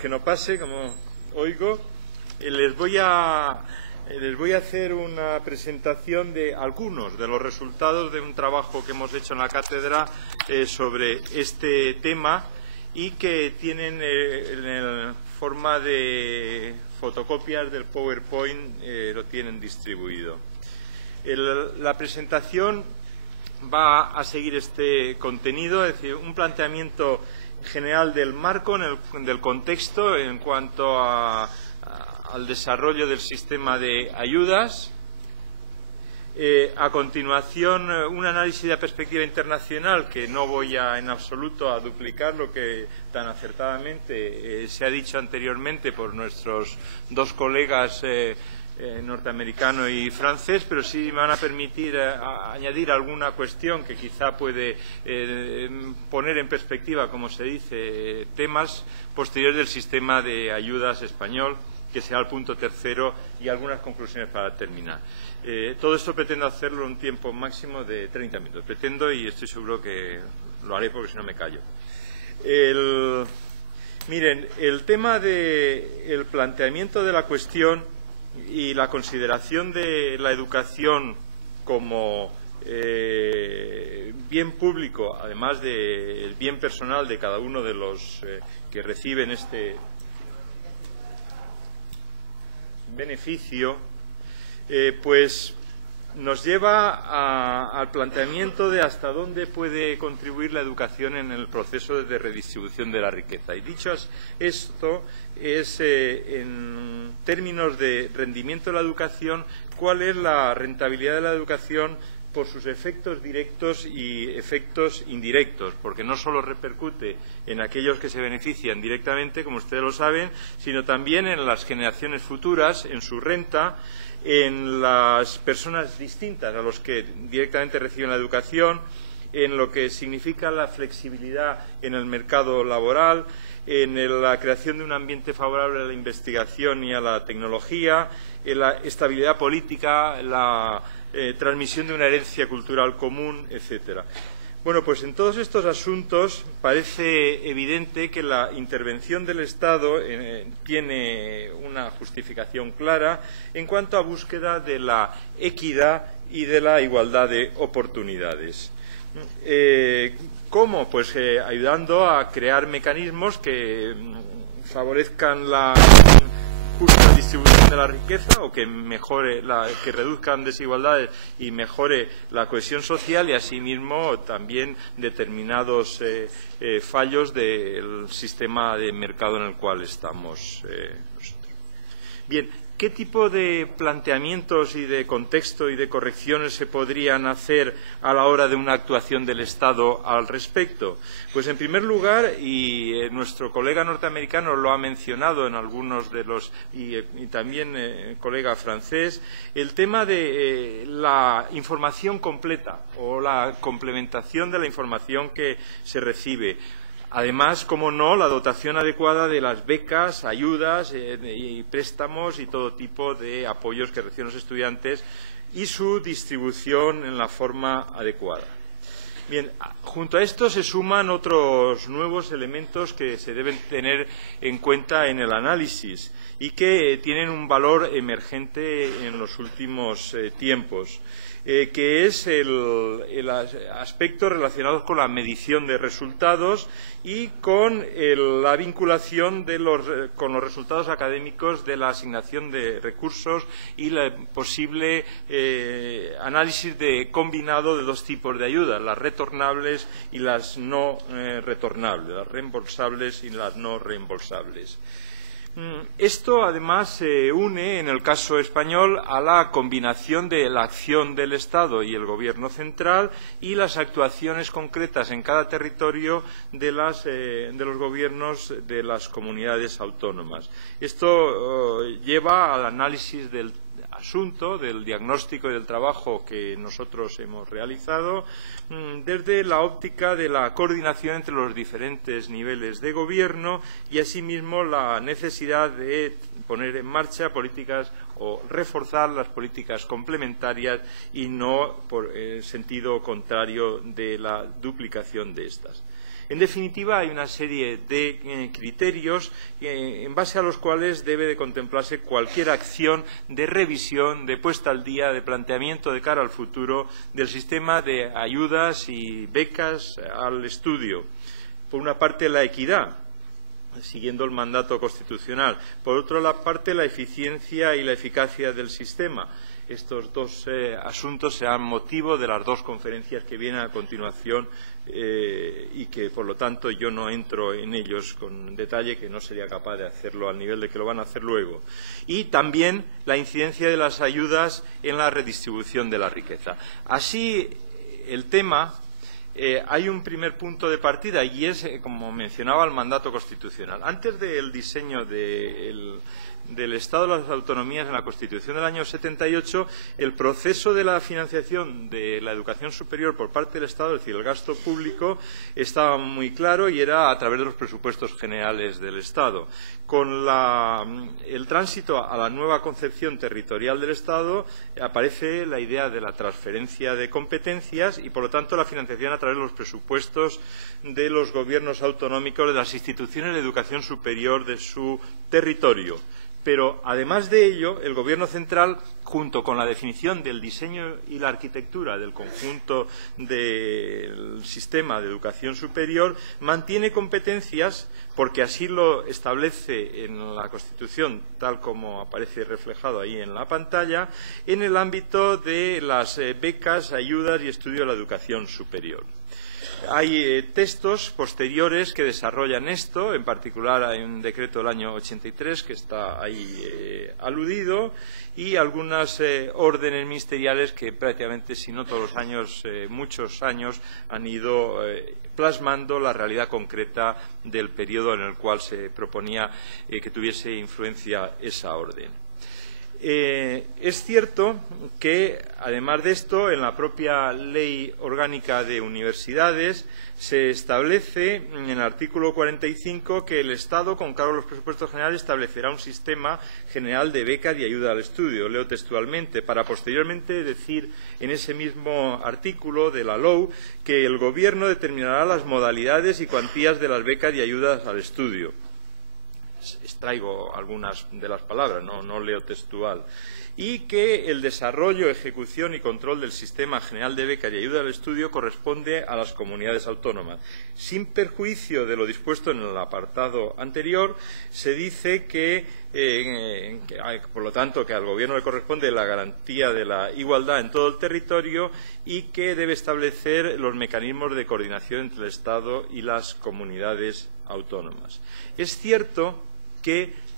Que no pase, como oigo, les voy a hacer una presentación de algunos de los resultados de un trabajo que hemos hecho en la cátedra sobre este tema y que tienen en forma de fotocopias del PowerPoint, lo tienen distribuido. La presentación va a seguir este contenido, es decir, un planteamiento general del marco, del contexto en cuanto al desarrollo del sistema de ayudas. A continuación, un análisis de la perspectiva internacional, que no voy en absoluto a duplicar lo que tan acertadamente se ha dicho anteriormente por nuestros dos colegas norteamericano y francés, pero sí me van a permitir añadir alguna cuestión que quizá puede poner en perspectiva, como se dice, temas posteriores del sistema de ayudas español, que será el punto tercero, y algunas conclusiones para terminar. Todo esto pretendo hacerlo en un tiempo máximo de 30 minutos. Pretendo, y estoy seguro que lo haré porque si no me callo. Miren, el tema del planteamiento de la cuestión y la consideración de la educación como bien público, además del bien personal de cada uno de los que reciben este beneficio, pues nos lleva al planteamiento de hasta dónde puede contribuir la educación en el proceso de redistribución de la riqueza. Y dicho esto, es en términos de rendimiento de la educación, cuál es la rentabilidad de la educación por sus efectos directos y efectos indirectos, porque no solo repercute en aquellos que se benefician directamente, como ustedes lo saben, sino también en las generaciones futuras, en su renta, en las personas distintas a los que directamente reciben la educación, en lo que significa la flexibilidad en el mercado laboral, en la creación de un ambiente favorable a la investigación y a la tecnología, en la estabilidad política, la transmisión de una herencia cultural común, etcétera. Bueno, pues en todos estos asuntos parece evidente que la intervención del Estado tiene una justificación clara en cuanto a búsqueda de la equidad y de la igualdad de oportunidades. ¿Cómo? Pues ayudando a crear mecanismos que favorezcan la justa distribución de la riqueza, o que mejore, que reduzcan desigualdades y mejore la cohesión social, y asimismo también determinados fallos del sistema de mercado en el cual estamos nosotros. Bien, ¿qué tipo de planteamientos y de contexto y de correcciones se podrían hacer a la hora de una actuación del Estado al respecto? Pues, en primer lugar, y nuestro colega norteamericano lo ha mencionado en algunos de los, y también el colega francés, el tema de la información completa o la complementación de la información que se recibe. Además, como no, la dotación adecuada de las becas, ayudas y préstamos y todo tipo de apoyos que reciben los estudiantes y su distribución en la forma adecuada. Bien, junto a esto se suman otros nuevos elementos que se deben tener en cuenta en el análisis y que tienen un valor emergente en los últimos tiempos, que es el aspecto relacionado con la medición de resultados y con la vinculación con los resultados académicos de la asignación de recursos y el posible análisis combinado de dos tipos de ayudas, las retornables y las no retornables, las reembolsables y las no reembolsables. Esto, además, se une, en el caso español, a la combinación de la acción del Estado y el Gobierno central y las actuaciones concretas en cada territorio de los gobiernos de las comunidades autónomas. Esto lleva al análisis del asunto, del diagnóstico y del trabajo que nosotros hemos realizado desde la óptica de la coordinación entre los diferentes niveles de gobierno y, asimismo, la necesidad de poner en marcha políticas o reforzar las políticas complementarias y no por el sentido contrario de la duplicación de estas. En definitiva, hay una serie de criterios en base a los cuales debe de contemplarse cualquier acción de revisión, de puesta al día, de planteamiento de cara al futuro del sistema de ayudas y becas al estudio. Por una parte, la equidad, siguiendo el mandato constitucional. Por otra parte, la eficiencia y la eficacia del sistema. Estos dos asuntos serán motivo de las dos conferencias que vienen a continuación y que, por lo tanto, yo no entro en ellos con detalle, que no sería capaz de hacerlo al nivel de que lo van a hacer luego. Y también la incidencia de las ayudas en la redistribución de la riqueza. Así, el tema... hay un primer punto de partida y es, como mencionaba, el mandato constitucional. Antes del diseño del Estado de las Autonomías en la Constitución del año 78, el proceso de la financiación de la educación superior por parte del Estado, es decir, el gasto público, estaba muy claro y era a través de los presupuestos generales del Estado. Con el tránsito a la nueva concepción territorial del Estado aparece la idea de la transferencia de competencias y, por lo tanto, la financiación a través de los presupuestos de los gobiernos autonómicos de las instituciones de educación superior de su territorio. Pero, además de ello, el Gobierno central, junto con la definición del diseño y la arquitectura del conjunto del sistema de educación superior, mantiene competencias, porque así lo establece en la Constitución, tal como aparece reflejado ahí en la pantalla, en el ámbito de las becas, ayudas y estudio de la educación superior. Hay textos posteriores que desarrollan esto, en particular hay un decreto del año 83 que está ahí aludido y algunas órdenes ministeriales que prácticamente, si no todos los años, muchos años, han ido plasmando la realidad concreta del periodo en el cual se proponía que tuviese influencia esa orden. Es cierto que, además de esto, en la propia Ley Orgánica de Universidades se establece en el artículo 45 que el Estado, con cargo a los presupuestos generales, establecerá un sistema general de becas y ayuda al estudio, leo textualmente, para posteriormente decir en ese mismo artículo de la LOU que el Gobierno determinará las modalidades y cuantías de las becas y ayudas al estudio. Extraigo algunas de las palabras, no leo textual, y que el desarrollo, ejecución y control del sistema general de becas y ayuda al estudio corresponde a las comunidades autónomas. Sin perjuicio de lo dispuesto en el apartado anterior, se dice que, por lo tanto, que al Gobierno le corresponde la garantía de la igualdad en todo el territorio y que debe establecer los mecanismos de coordinación entre el Estado y las comunidades autónomas. Es cierto que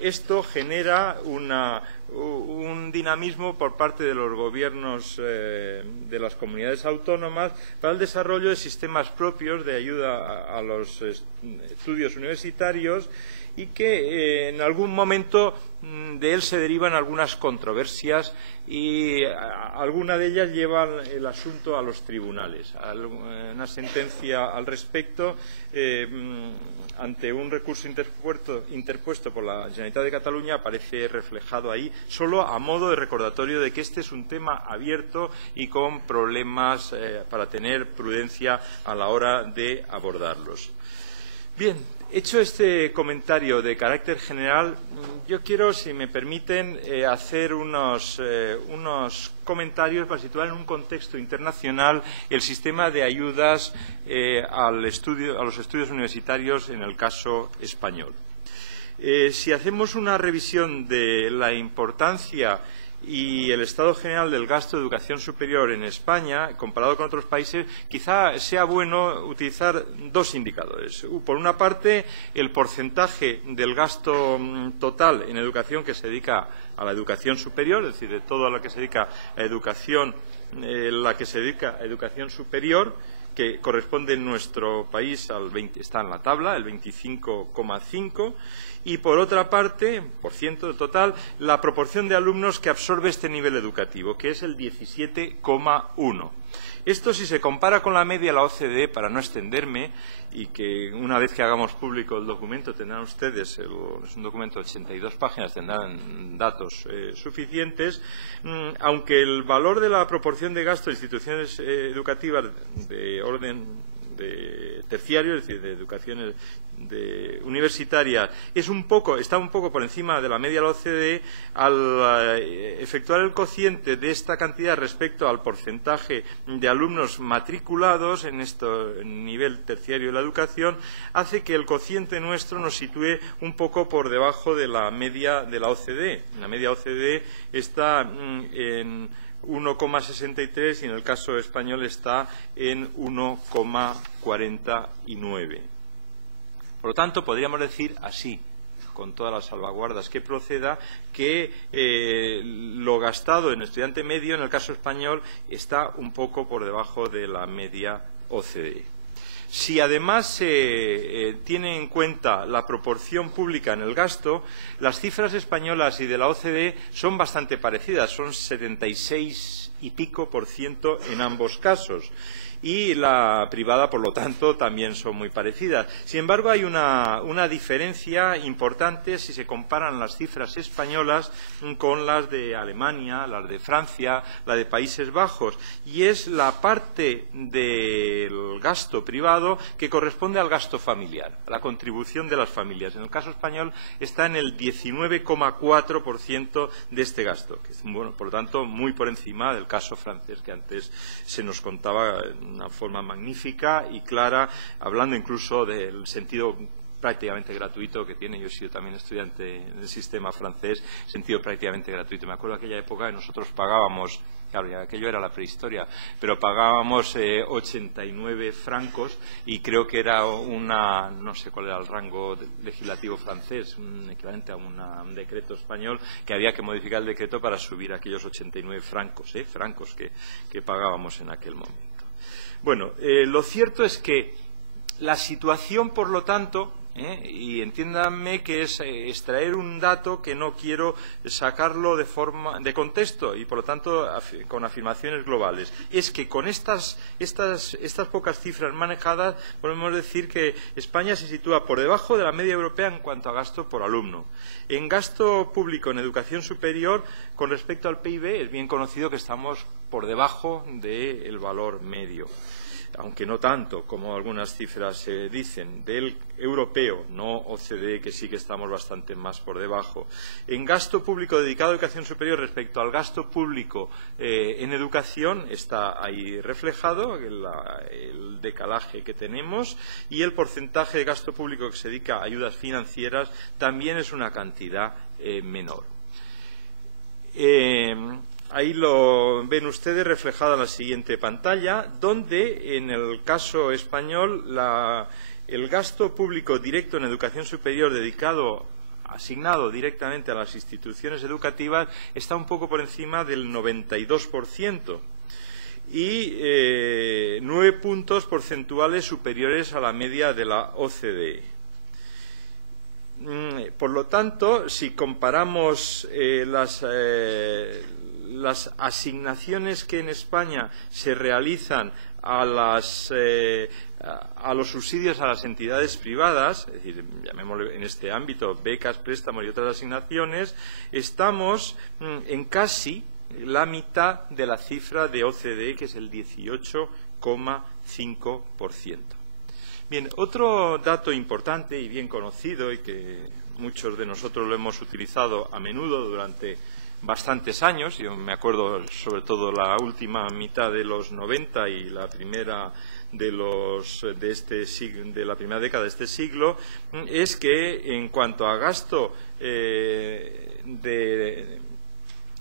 esto genera un dinamismo por parte de los gobiernos de las comunidades autónomas para el desarrollo de sistemas propios de ayuda a los estudios universitarios y que en algún momento de él se derivan algunas controversias y alguna de ellas llevan el asunto a los tribunales. Una sentencia al respecto ante un recurso interpuesto por la Generalitat de Cataluña aparece reflejado ahí, solo a modo de recordatorio de que este es un tema abierto y con problemas para tener prudencia a la hora de abordarlos. Bien, hecho este comentario de carácter general, yo quiero, si me permiten, hacer unos comentarios para situar en un contexto internacional el sistema de ayudas a los estudios universitarios en el caso español. Si hacemos una revisión de la importancia y el estado general del gasto de educación superior en España, comparado con otros países, quizá sea bueno utilizar dos indicadores. Por una parte, el porcentaje del gasto total en educación que se dedica a la educación superior, es decir, de todo lo que se dedica a educación, a educación superior, que corresponde en nuestro país está en la tabla, el 25,5%, y por otra parte, por ciento del total, la proporción de alumnos que absorbe este nivel educativo, que es el 17,1%. Esto, si se compara con la media de la OCDE, para no extenderme, y que una vez que hagamos público el documento tendrán ustedes, es un documento de 82 páginas, tendrán datos suficientes, aunque el valor de la proporción de gasto de instituciones educativas de de terciario, es decir, de educación universitaria, está un poco por encima de la media de la OCDE. Al efectuar el cociente de esta cantidad respecto al porcentaje de alumnos matriculados en este nivel terciario de la educación, hace que el cociente nuestro nos sitúe un poco por debajo de la media de la OCDE. La media OCDE está en 1,63 y en el caso español está en 1,49. Por lo tanto, podríamos decir así, con todas las salvaguardas que proceda, que lo gastado en estudiante medio, en el caso español, está un poco por debajo de la media OCDE. Si además se tiene en cuenta la proporción pública en el gasto, las cifras españolas y de la OCDE son bastante parecidas, son 76 y pico % en ambos casos. Y la privada, por lo tanto, también son muy parecidas. Sin embargo, hay una diferencia importante si se comparan las cifras españolas con las de Alemania, las de Francia, la de Países Bajos, y es la parte del gasto privado que corresponde al gasto familiar, a la contribución de las familias. En el caso español está en el 19,4% de este gasto, que es, bueno, por lo tanto, muy por encima del caso francés que antes se nos contaba de una forma magnífica y clara, hablando incluso del sentido prácticamente gratuito que tiene. Yo he sido también estudiante en el sistema francés, sentido prácticamente gratuito. Me acuerdo de aquella época que nosotros pagábamos, claro, ya aquello era la prehistoria, pero pagábamos 89 francos y creo que era no sé cuál era el rango legislativo francés, un equivalente a un decreto español, que había que modificar el decreto para subir aquellos 89 francos que pagábamos en aquel momento. Bueno, lo cierto es que la situación, por lo tanto, y entiéndanme que es extraer un dato que no quiero sacarlo de contexto y, por lo tanto, con afirmaciones globales, es que con estas pocas cifras manejadas podemos decir que España se sitúa por debajo de la media europea en cuanto a gasto por alumno. En gasto público en educación superior, con respecto al PIB, es bien conocido que estamos por debajo del valor medio, aunque no tanto como algunas cifras dicen, del europeo, no OCDE, que sí que estamos bastante más por debajo. En gasto público dedicado a educación superior respecto al gasto público en educación está ahí reflejado el decalaje que tenemos, y el porcentaje de gasto público que se dedica a ayudas financieras también es una cantidad menor. Ahí lo ven ustedes reflejado en la siguiente pantalla, donde en el caso español el gasto público directo en educación superior asignado directamente a las instituciones educativas está un poco por encima del 92% y 9 puntos porcentuales superiores a la media de la OCDE. Por lo tanto, si comparamos las asignaciones que en España se realizan a los subsidios a las entidades privadas, es decir, llamémosle en este ámbito becas, préstamos y otras asignaciones, estamos en casi la mitad de la cifra de OCDE, que es el 18,5%. Bien, otro dato importante y bien conocido, y que muchos de nosotros lo hemos utilizado a menudo durante bastantes años, yo me acuerdo sobre todo la última mitad de los 90 y la primera de la primera década de este siglo, es que en cuanto a gasto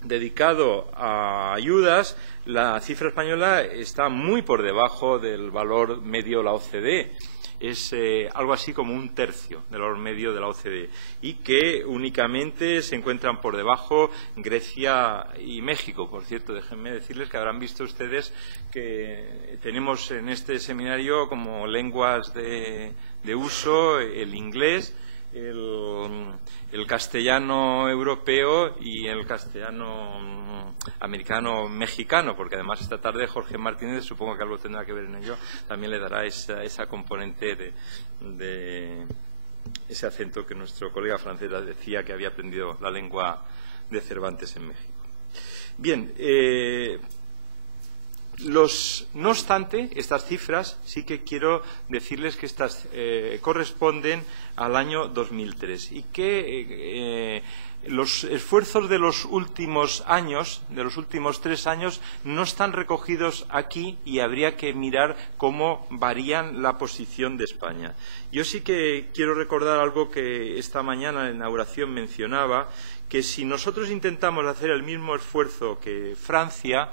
dedicado a ayudas, la cifra española está muy por debajo del valor medio de la OCDE. Es algo así como un tercio del valor medio de la OCDE, y que únicamente se encuentran por debajo Grecia y México. Por cierto, déjenme decirles que habrán visto ustedes que tenemos en este seminario como lenguas de uso el inglés, el castellano europeo y el castellano americano-mexicano, porque además esta tarde Jorge Martínez, supongo que algo tendrá que ver en ello, también le dará esa componente de ese acento que nuestro colega francés decía que había aprendido la lengua de Cervantes en México. Bien, No obstante, estas cifras sí que quiero decirles que estas corresponden al año 2003 y que los esfuerzos de los últimos años, de los últimos 3 años, no están recogidos aquí y habría que mirar cómo varían la posición de España. Yo sí que quiero recordar algo que esta mañana en la inauguración mencionaba, que si nosotros intentamos hacer el mismo esfuerzo que Francia,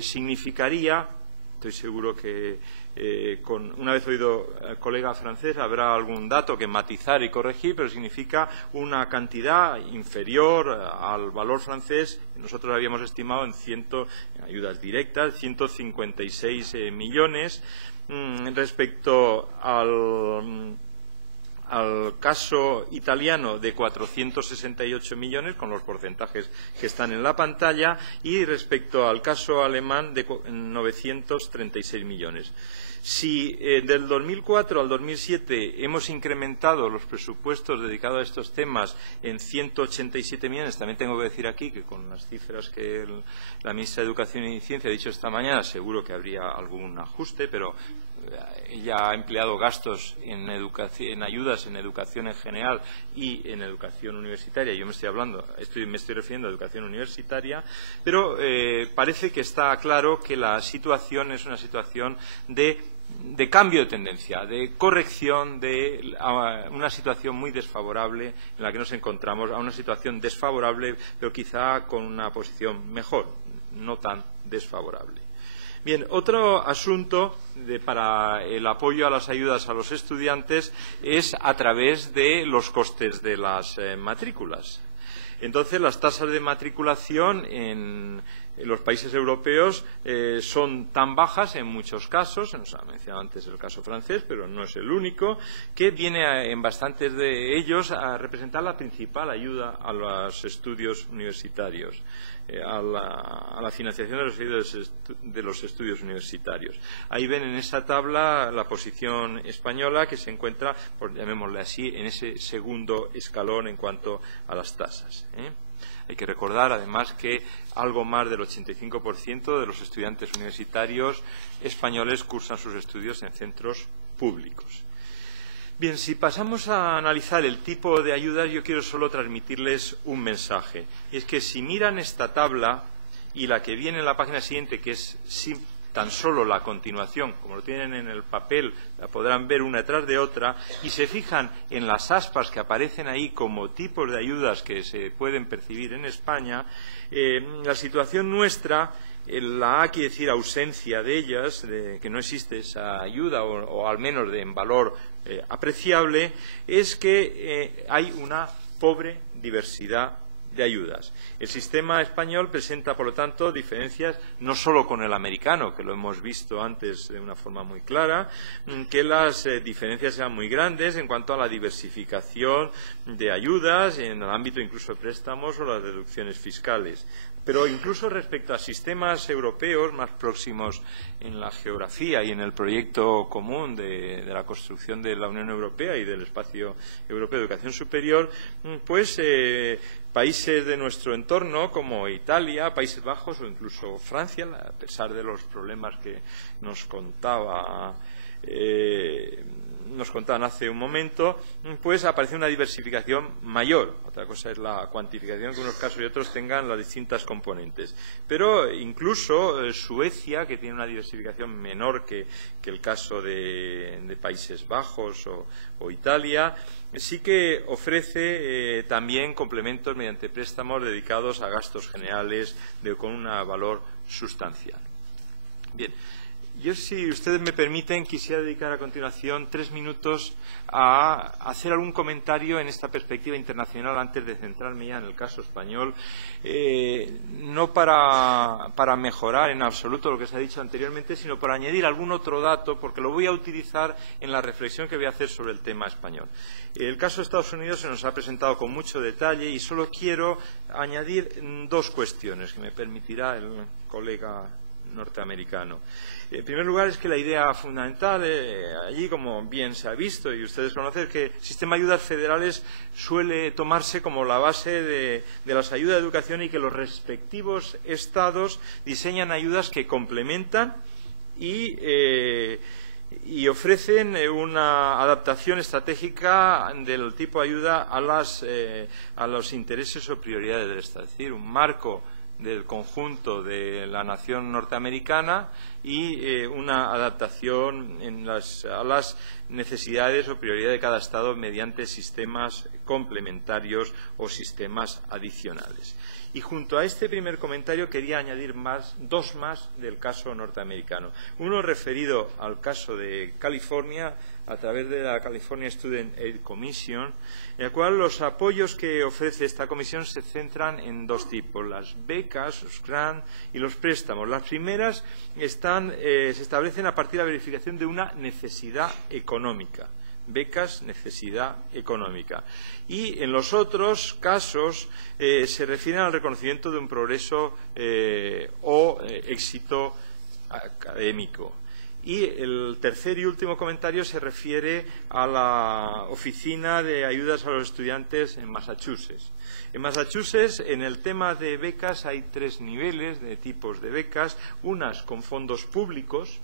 significaría, estoy seguro que una vez oído al colega francés habrá algún dato que matizar y corregir, pero significa una cantidad inferior al valor francés. Nosotros habíamos estimado en ayudas directas 156 millones respecto al caso italiano de 468 millones, con los porcentajes que están en la pantalla, y respecto al caso alemán de 936 millones. Si del 2004 al 2007 hemos incrementado los presupuestos dedicados a estos temas en 187 millones, también tengo que decir aquí que con las cifras que la ministra de Educación y Ciencia ha dicho esta mañana, seguro que habría algún ajuste, pero ella ha empleado gastos en ayudas en educación en general y en educación universitaria. Yo me estoy refiriendo a educación universitaria, pero parece que está claro que la situación es una situación de cambio de tendencia, de corrección de una situación muy desfavorable en la que nos encontramos, a una situación desfavorable, pero quizá con una posición mejor, no tan desfavorable. Bien, otro asunto para el apoyo a las ayudas a los estudiantes es a través de los costes de las matrículas. Entonces, las tasas de matriculación en los países europeos son tan bajas en muchos casos, se nos ha mencionado antes el caso francés, pero no es el único, que viene en bastantes de ellos a representar la principal ayuda a los estudios universitarios, a la financiación de los estudios universitarios. Ahí ven en esa tabla la posición española, que se encuentra, llamémosle así, en ese segundo escalón en cuanto a las tasas. Hay que recordar, además, que algo más del 85% de los estudiantes universitarios españoles cursan sus estudios en centros públicos. Bien, si pasamos a analizar el tipo de ayudas, yo quiero solo transmitirles un mensaje. Y es que si miran esta tabla y la que viene en la página siguiente, que es tan solo la continuación, como lo tienen en el papel, la podrán ver una detrás de otra, y se fijan en las aspas que aparecen ahí como tipos de ayudas que se pueden percibir en España, la situación nuestra, la A quiere decir ausencia de ellas, de que no existe esa ayuda, o al menos en valor apreciable, es que hay una pobre diversidad de ayudas. El sistema español presenta, por lo tanto, diferencias no solo con el americano, que lo hemos visto antes de una forma muy clara, que las diferencias sean muy grandes en cuanto a la diversificación de ayudas, en el ámbito incluso de préstamos o las deducciones fiscales. Pero incluso respecto a sistemas europeos más próximos en la geografía y en el proyecto común de la construcción de la Unión Europea y del espacio europeo de educación superior, pues países de nuestro entorno como Italia, Países Bajos o incluso Francia, a pesar de los problemas que nos contaban hace un momento, pues aparece una diversificación mayor. Otra cosa es la cuantificación, que unos casos y otros tengan las distintas componentes. Pero incluso Suecia, que tiene una diversificación menor que el caso de Países Bajos o Italia, sí que ofrece también complementos mediante préstamos dedicados a gastos generales con un valor sustancial. Bien. Yo, si ustedes me permiten, quisiera dedicar a continuación 3 minutos a hacer algún comentario en esta perspectiva internacional antes de centrarme ya en el caso español, no para mejorar en absoluto lo que se ha dicho anteriormente, sino para añadir algún otro dato, porque lo voy a utilizar en la reflexión que voy a hacer sobre el tema español. El caso de Estados Unidos se nos ha presentado con mucho detalle y solo quiero añadir 2 cuestiones que me permitirá el colega norteamericano. En primer lugar, es que la idea fundamental allí, como bien se ha visto y ustedes conocen, que el sistema de ayudas federales suele tomarse como la base de las ayudas de educación y que los respectivos estados diseñan ayudas que complementan y ofrecen una adaptación estratégica del tipo de ayuda a los intereses o prioridades del Estado, es decir, un marco del conjunto de la nación norteamericana y una adaptación a las necesidades o prioridades de cada Estado mediante sistemas complementarios o sistemas adicionales. Y junto a este primer comentario quería añadir dos más del caso norteamericano. Uno referido al caso de California a través de la California Student Aid Commission, en el cual los apoyos que ofrece esta comisión se centran en dos tipos, las becas, los grants y los préstamos. Las primeras se establecen a partir de la verificación de una necesidad económica. Becas, necesidad económica. Y en los otros casos se refieren al reconocimiento de un progreso o éxito académico. Y el tercer y último comentario se refiere a la Oficina de Ayudas a los Estudiantes en Massachusetts. En Massachusetts, en el tema de becas, hay tres niveles de tipos de becas, unas con fondos públicos,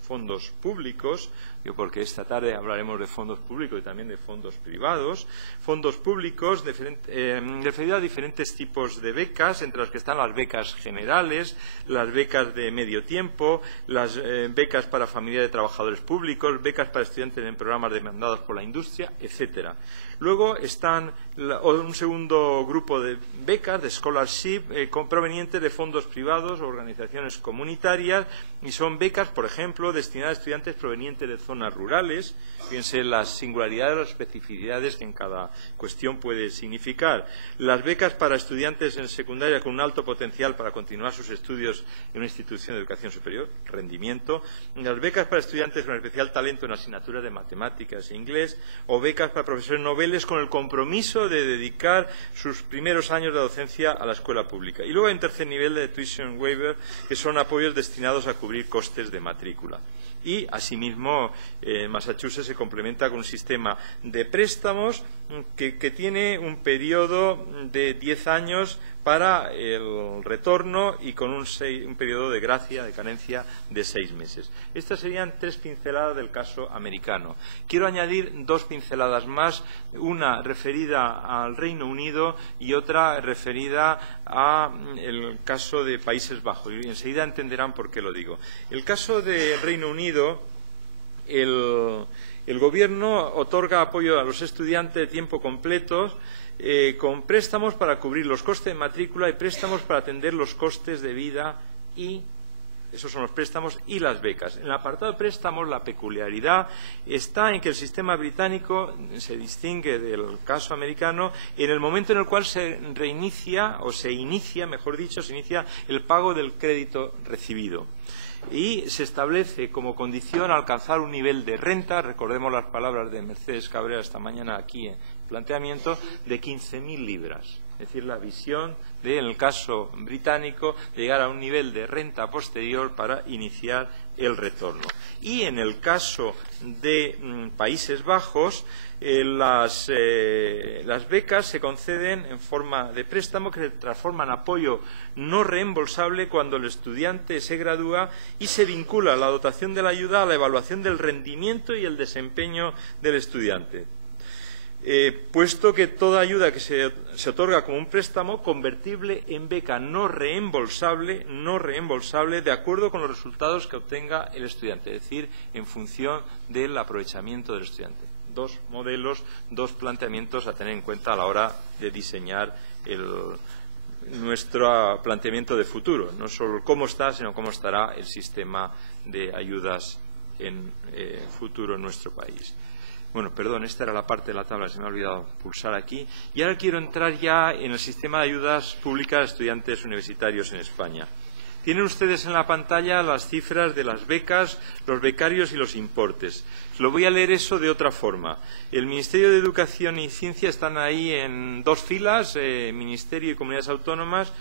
porque esta tarde hablaremos de fondos públicos y también de fondos privados, fondos públicos referidos a diferentes tipos de becas, entre las que están las becas generales, las becas de medio tiempo, las becas para familias de trabajadores públicos, becas para estudiantes en programas demandados por la industria, etcétera. Luego están un segundo grupo de becas, de scholarship, provenientes de fondos privados o organizaciones comunitarias, y son becas, por ejemplo, destinadas a estudiantes provenientes de zonas rurales. Fíjense las singularidades o las especificidades que en cada cuestión puede significar. Las becas para estudiantes en secundaria con un alto potencial para continuar sus estudios en una institución de educación superior, rendimiento. Las becas para estudiantes con especial talento en asignaturas de matemáticas e inglés, o becas para profesores noveles con el compromiso de dedicar sus primeros años de docencia a la escuela pública. Y luego, en tercer nivel, de tuition waiver, que son apoyos destinados a cubrir costes de matrícula. Y, asimismo, Massachusetts se complementa con un sistema de préstamos que tiene un periodo de 10 años para el retorno y con un periodo de gracia, de carencia, de 6 meses. Estas serían 3 pinceladas del caso americano. Quiero añadir 2 pinceladas más, una referida al Reino Unido y otra referida al caso de Países Bajos. Y enseguida entenderán por qué lo digo. El caso del Reino Unido, el Gobierno otorga apoyo a los estudiantes de tiempo completo con préstamos para cubrir los costes de matrícula y préstamos para atender los costes de vida, y esos son los préstamos y las becas. En el apartado de préstamos, la peculiaridad está en que el sistema británico se distingue del caso americano en el momento en el cual se reinicia, o se inicia, mejor dicho, se inicia el pago del crédito recibido. Y se establece como condición alcanzar un nivel de renta, recordemos las palabras de Mercedes Cabrera esta mañana aquí en planteamiento, de 15.000 libras. Es decir, la visión en el caso británico, de llegar a un nivel de renta posterior para iniciar el retorno. Y en el caso de Países Bajos, las becas se conceden en forma de préstamo que se transforma en apoyo no reembolsable cuando el estudiante se gradúa, y se vincula la dotación de la ayuda a la evaluación del rendimiento y el desempeño del estudiante. Puesto que toda ayuda que se otorga como un préstamo convertible en beca no reembolsable de acuerdo con los resultados que obtenga el estudiante, es decir, en función del aprovechamiento del estudiante. 2 modelos, 2 planteamientos a tener en cuenta a la hora de diseñar nuestro planteamiento de futuro, no solo cómo está, sino cómo estará el sistema de ayudas en futuro en nuestro país. Bueno, perdón, esta era la parte de la tabla, se me ha olvidado pulsar aquí. Y ahora quiero entrar ya en el sistema de ayudas públicas a estudiantes universitarios en España. Tienen ustedes en la pantalla las cifras de las becas, los becarios y los importes. Lo voy a leer eso de otra forma. El Ministerio de Educación y Ciencia están ahí en 2 filas, Ministerio y Comunidades Autónomas.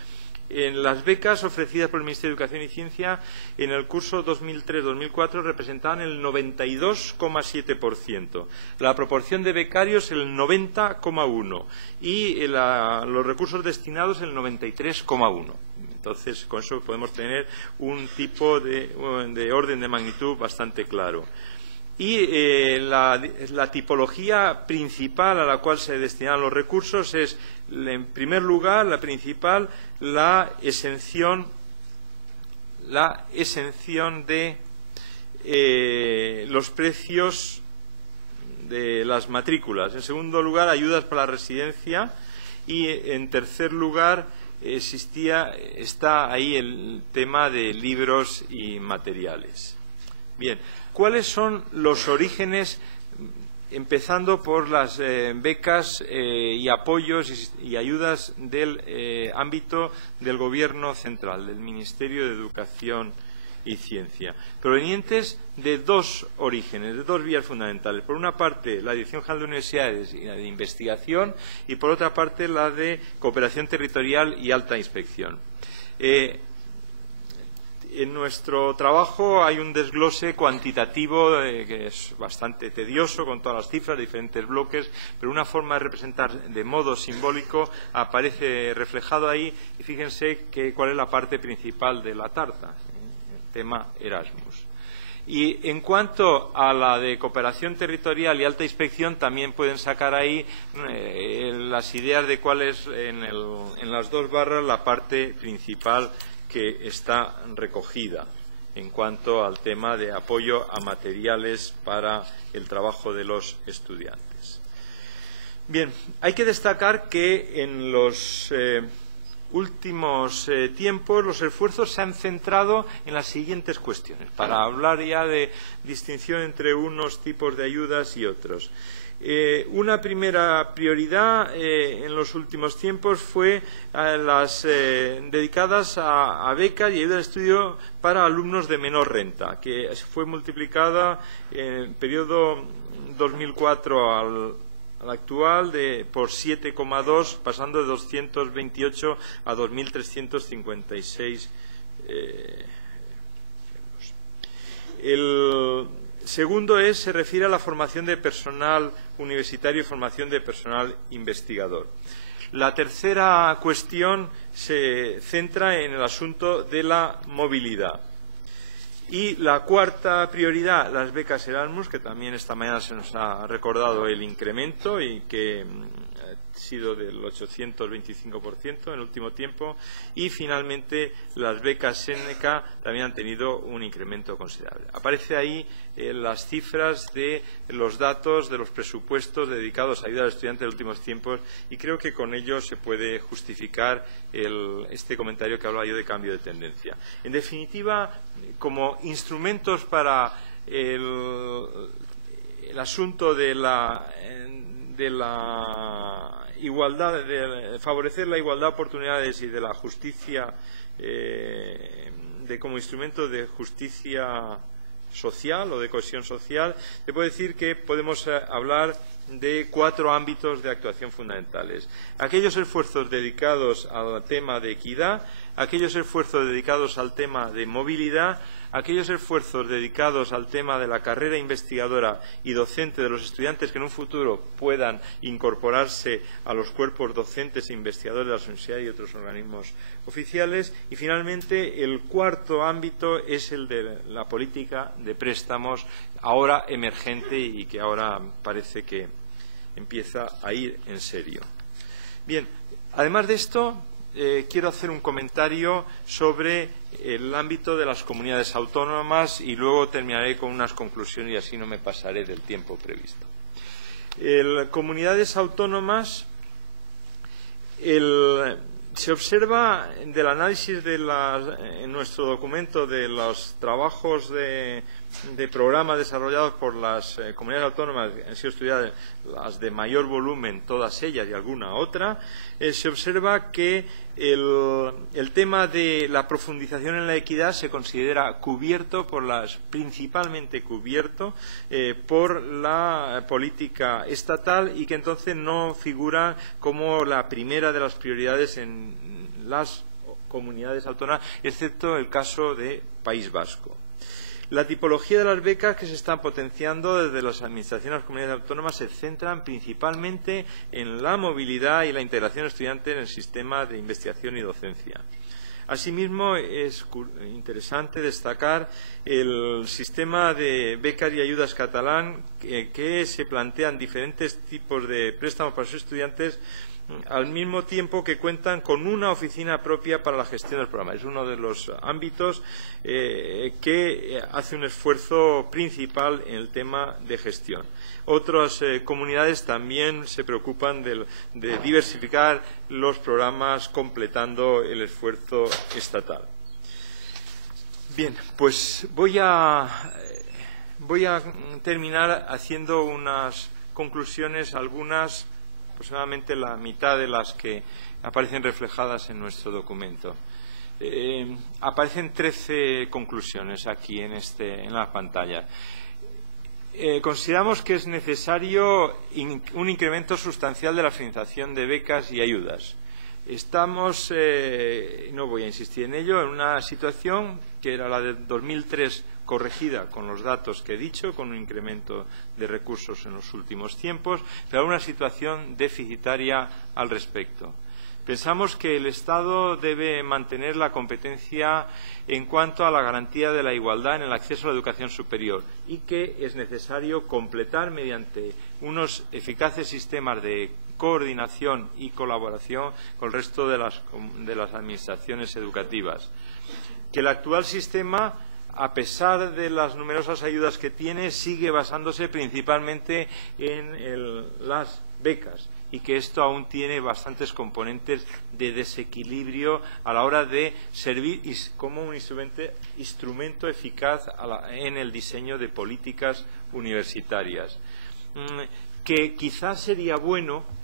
En las becas ofrecidas por el Ministerio de Educación y Ciencia en el curso 2003-2004 representaban el 92,7%, la proporción de becarios el 90,1% y los recursos destinados el 93,1%. Entonces, con eso podemos tener un tipo de orden de magnitud bastante claro. Y la tipología principal a la cual se destinan los recursos es, en primer lugar, la principal, la exención de los precios de las matrículas. En segundo lugar, ayudas para la residencia. Y, en tercer lugar, está ahí el tema de libros y materiales. Bien, ¿cuáles son los orígenes, empezando por las becas y apoyos y ayudas del ámbito del Gobierno central, del Ministerio de Educación y Ciencia? Provenientes de dos orígenes, de dos vías fundamentales. Por una parte, la Dirección General de Universidades y la de Investigación, y por otra parte, la de Cooperación Territorial y Alta Inspección. En nuestro trabajo hay un desglose cuantitativo que es bastante tedioso, con todas las cifras de diferentes bloques, pero una forma de representar de modo simbólico aparece reflejado ahí, y fíjense cuál es la parte principal de la tarta, el tema Erasmus. Y en cuanto a la de cooperación territorial y alta inspección, también pueden sacar ahí las ideas de cuál es en las dos barras la parte principal que está recogida en cuanto al tema de apoyo a materiales para el trabajo de los estudiantes. Bien, hay que destacar que en los últimos tiempos los esfuerzos se han centrado en las siguientes cuestiones, para hablar ya de distinción entre unos tipos de ayudas y otros. Una primera prioridad en los últimos tiempos fue las dedicadas a becas y ayudas de estudio para alumnos de menor renta, que fue multiplicada en el periodo 2004 al actual por 7,2, pasando de 228 a 2.356 euros. El segundo se refiere a la formación de personal universitario y formación de personal investigador. La tercera cuestión se centra en el asunto de la movilidad. Y la cuarta prioridad, las becas Erasmus, que también esta mañana se nos ha recordado el incremento y que ha sido del 825% en el último tiempo. Y finalmente las becas Seneca también han tenido un incremento considerable. Aparece ahí las cifras de los datos de los presupuestos dedicados a ayuda a los estudiantes en los últimos tiempos, y creo que con ello se puede justificar este comentario que hablaba yo de cambio de tendencia. En definitiva, como instrumentos para el asunto de la igualdad, de favorecer la igualdad de oportunidades y de la justicia, como instrumento de justicia social o de cohesión social, te puedo decir que podemos hablar de 4 ámbitos de actuación fundamentales. Aquellos esfuerzos dedicados al tema de equidad, aquellos esfuerzos dedicados al tema de movilidad, aquellos esfuerzos dedicados al tema de la carrera investigadora y docente de los estudiantes que en un futuro puedan incorporarse a los cuerpos docentes e investigadores de las universidades y otros organismos oficiales. Y finalmente, el cuarto ámbito es el de la política de préstamos, ahora emergente y que ahora parece que empieza a ir en serio. Bien, además de esto, quiero hacer un comentario sobre el ámbito de las comunidades autónomas y luego terminaré con unas conclusiones y así no me pasaré del tiempo previsto. Comunidades autónomas, se observa del análisis en nuestro documento de los trabajos de programa desarrollados por las comunidades autónomas, que han sido estudiadas las de mayor volumen, todas ellas y alguna otra, se observa que el tema de la profundización en la equidad se considera principalmente cubierto por la política estatal, y que entonces no figura como la primera de las prioridades en las comunidades autónomas, excepto el caso de País Vasco. La tipología de las becas que se están potenciando desde las administraciones de las comunidades autónomas se centran principalmente en la movilidad y la integración estudiante en el sistema de investigación y docencia. Asimismo, es interesante destacar el sistema de becas y ayudas catalán que se plantean diferentes tipos de préstamos para sus estudiantes al mismo tiempo que cuentan con una oficina propia para la gestión del programa. Es uno de los ámbitos que hace un esfuerzo principal en el tema de gestión. Otras comunidades también se preocupan de diversificar los programas completando el esfuerzo estatal. Bien, pues voy a terminar haciendo unas conclusiones, algunas aproximadamente la mitad de las que aparecen reflejadas en nuestro documento. Aparecen 13 conclusiones aquí en la pantalla. Consideramos que es necesario un incremento sustancial de la financiación de becas y ayudas. Estamos, no voy a insistir en ello, en una situación que era la de 2003 corregida con los datos que he dicho, con un incremento de recursos en los últimos tiempos, pero una situación deficitaria al respecto. Pensamos que el Estado debe mantener la competencia en cuanto a la garantía de la igualdad en el acceso a la educación superior y que es necesario completar mediante unos eficaces sistemas de coordinación y colaboración con el resto de las administraciones educativas. Que el actual sistema, a pesar de las numerosas ayudas que tiene, sigue basándose principalmente en las becas y que esto aún tiene bastantes componentes de desequilibrio a la hora de servir como un instrumento eficaz en el diseño de políticas universitarias. Que quizás sería bueno.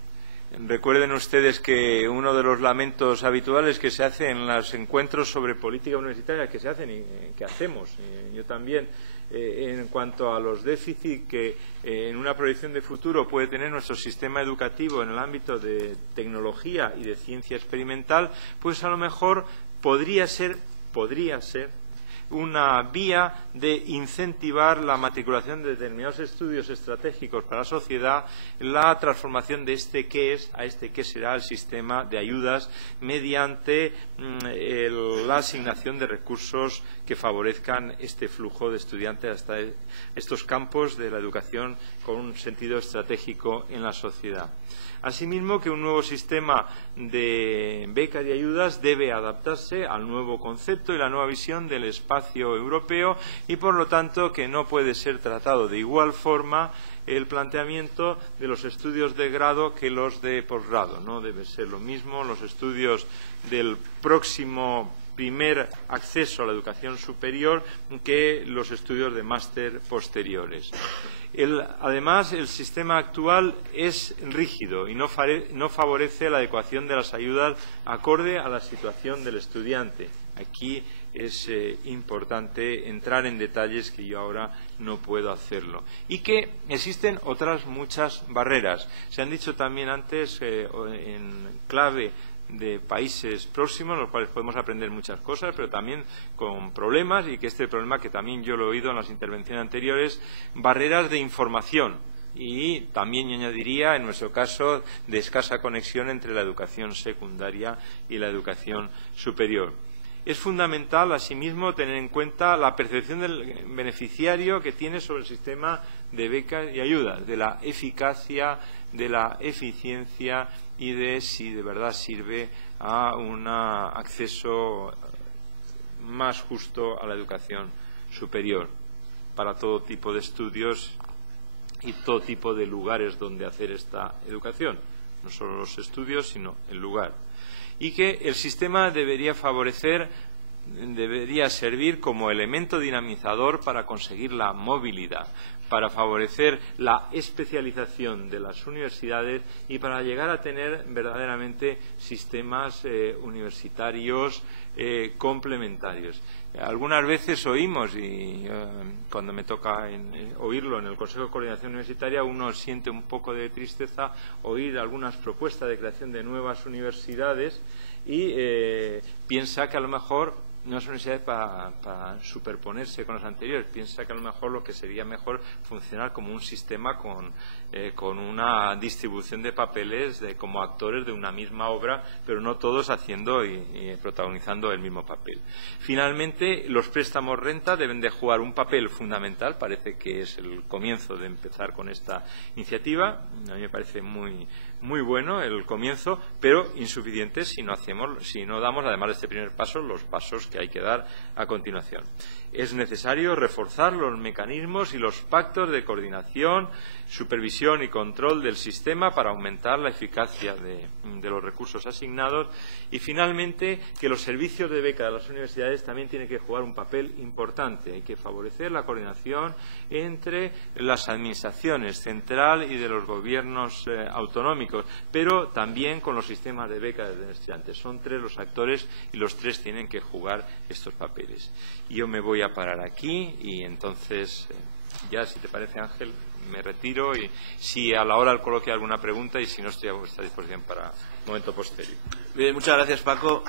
Recuerden ustedes que uno de los lamentos habituales que se hace en los encuentros sobre política universitaria que se hacen y que hacemos, yo también, en cuanto a los déficits que en una proyección de futuro puede tener nuestro sistema educativo en el ámbito de tecnología y de ciencia experimental, pues a lo mejor podría ser una vía de incentivar la matriculación de determinados estudios estratégicos para la sociedad, la transformación de este qué es a este qué será el sistema de ayudas mediante la asignación de recursos que favorezcan este flujo de estudiantes hasta estos campos de la educación con un sentido estratégico en la sociedad. Asimismo, que un nuevo sistema de becas y ayudas debe adaptarse al nuevo concepto y la nueva visión del espacio europeo y, por lo tanto, que no puede ser tratado de igual forma el planteamiento de los estudios de grado que los de posgrado. No debe ser lo mismo los estudios del próximo primer acceso a la educación superior que los estudios de máster posteriores. Además, el sistema actual es rígido y no favorece la adecuación de las ayudas acorde a la situación del estudiante. Aquí es importante entrar en detalles que yo ahora no puedo hacerlo. Y que existen otras muchas barreras. Se han dicho también antes en clave de países próximos, en los cuales podemos aprender muchas cosas, pero también con problemas, y que este problema, que también yo lo he oído en las intervenciones anteriores, barreras de información. Y también yo añadiría, en nuestro caso, de escasa conexión entre la educación secundaria y la educación superior. Es fundamental, asimismo, tener en cuenta la percepción del beneficiario que tiene sobre el sistema de becas y ayudas, de la eficacia, de la eficiencia y de si de verdad sirve a un acceso más justo a la educación superior para todo tipo de estudios y todo tipo de lugares donde hacer esta educación, no solo los estudios, sino el lugar. Y que el sistema debería servir como elemento dinamizador para conseguir la movilidad, para favorecer la especialización de las universidades y para llegar a tener verdaderamente sistemas universitarios complementarios. Algunas veces oímos, y cuando me toca oírlo en el Consejo de Coordinación Universitaria, uno siente un poco de tristeza oír algunas propuestas de creación de nuevas universidades y piensa que a lo mejor no son universidades para superponerse con las anteriores, piensa que a lo mejor lo que sería mejor funcionar como un sistema con una distribución de papeles como actores de una misma obra, pero no todos haciendo y protagonizando el mismo papel. Finalmente, los préstamos renta deben de jugar un papel fundamental, parece que es el comienzo de empezar con esta iniciativa, a mí me parece muy bueno el comienzo, pero insuficiente si no damos, además de este primer paso, los pasos que hay que dar a continuación. Es necesario reforzar los mecanismos y los pactos de coordinación, supervisión y control del sistema para aumentar la eficacia de los recursos asignados y, finalmente, que los servicios de beca de las universidades también tienen que jugar un papel importante. Hay que favorecer la coordinación entre las administraciones central y de los gobiernos autonómicos, pero también con los sistemas de becas de estudiantes. Son tres los actores y los tres tienen que jugar estos papeles. Yo me voy a parar aquí y entonces, ya si te parece, Ángel, me retiro y si a la hora del coloquio hay alguna pregunta y si no estoy a vuestra disposición para un momento posterior. Bien, muchas gracias, Paco.